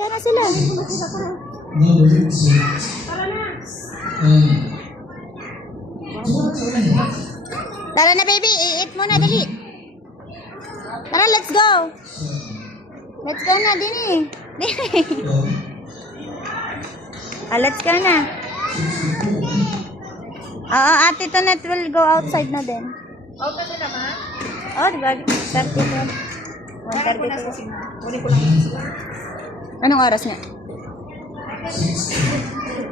Kaya na sila. Tara na, baby. I-eat muna, dali. Tara, let's go. Let's go na, Dini. Dini. Let's go na. Ate Tonet will go outside na din. Out na sila, ma? Diba? 32. 132. Anong oras niya?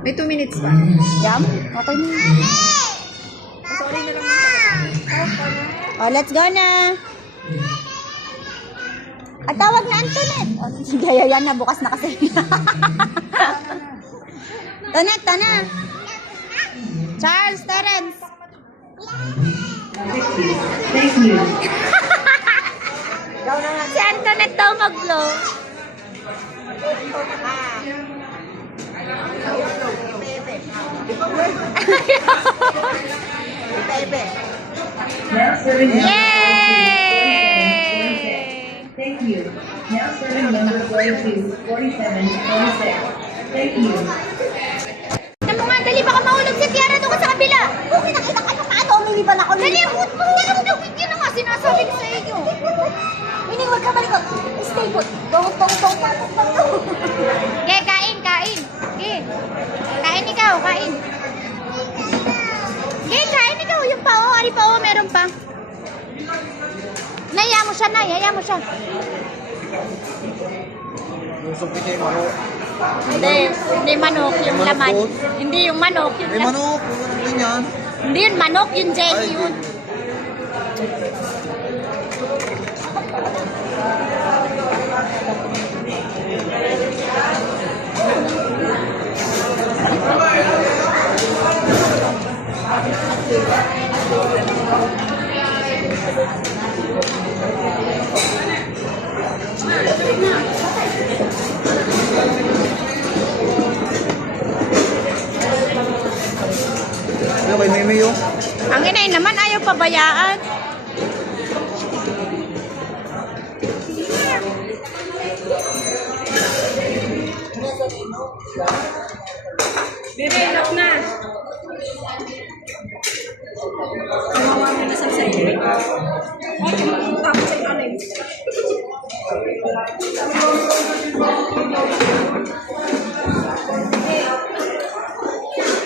May 2 minutes pa. Jam? Okay na. Sorry na lang. Let's go na. At tawag na Antoinette. Gaya yan na, bukas na kasi. Tonet, na. Charles, Terence. Thank you. Si Antoinette daw mag-blow. Now serving number Yay! 47, 47. Thank you. Now serving number 42, 47, 46. Thank you. Tama nga, dali, baka mahulog si Tiara doon sa kabila. Okay, nakita ka pa paano, umiliban ako. Dali, huwag mo lang, yun na nga, sinasabi ko sa inyo. Hindi, huwag ka balik. Stay put. Dong. Okay, kain. Okay. Kain ikaw, kain. Okay, kain ikaw. Yung pao, ari pao, meron pa. Naya mo siya. Hindi manok, yung laman. Hindi yung manok. Yung manok, yun yan. Hindi yun manok, yung jelly yun. Ano kay Mimi yung? Ang inay naman ayaw pabayaan. Bebe, enough na. Kawawa mo na sa sa'yo. Tapos sa kanin.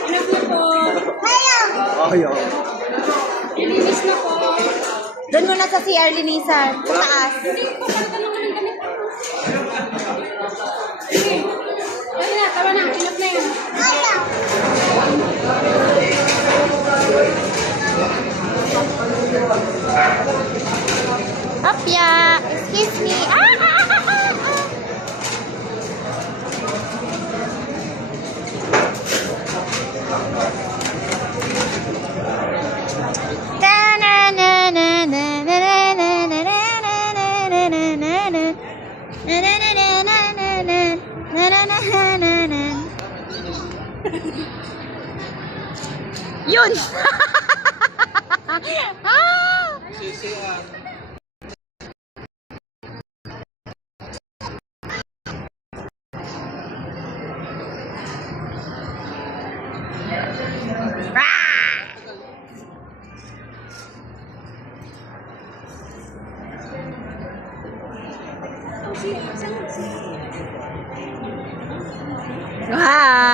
Enough na po. Ayaw. Ilinis na po. Doon muna sa CR linisan, sa taas. Hindi po, talaga naman ang damit. Sige. Ayun na, tama na. Enough na yun. Apya, excuse me. Yun. Wow.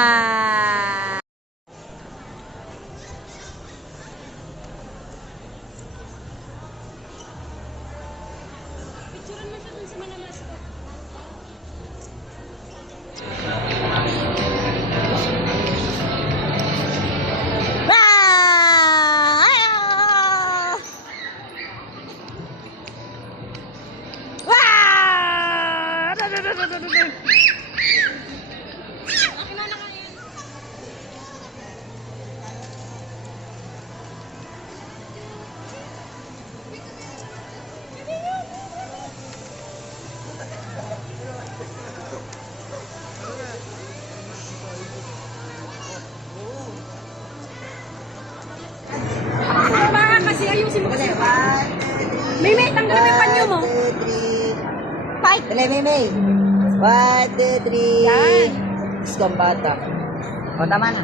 May tanggalin yung panyo mo. Fight. Dali, Mimi. 1, 2, 3. Yan. Diyos kong bata. O, tama na.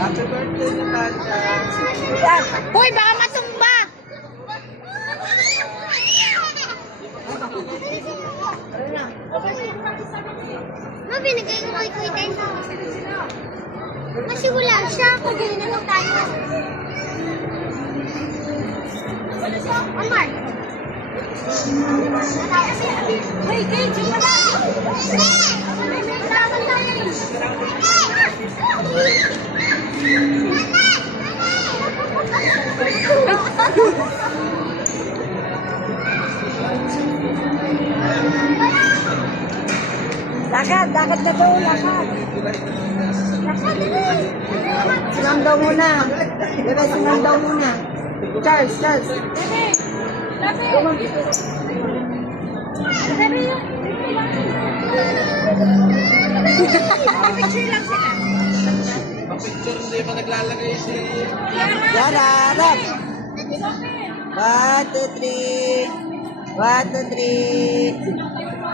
Happy birthday naman. Yan. Uy, baka matumba! Ma, binigay ko kay Kuya Ken. Kasi wala siya. Pagay na lang tayo. Amar. Hey, Kate, yung pala. Lakad na daw, lakad. Sinam daw muna. Bebe, sinam daw muna. Charles. Picture lang sila. Yara, harap. 1, 2, 3. 1, 2, 3.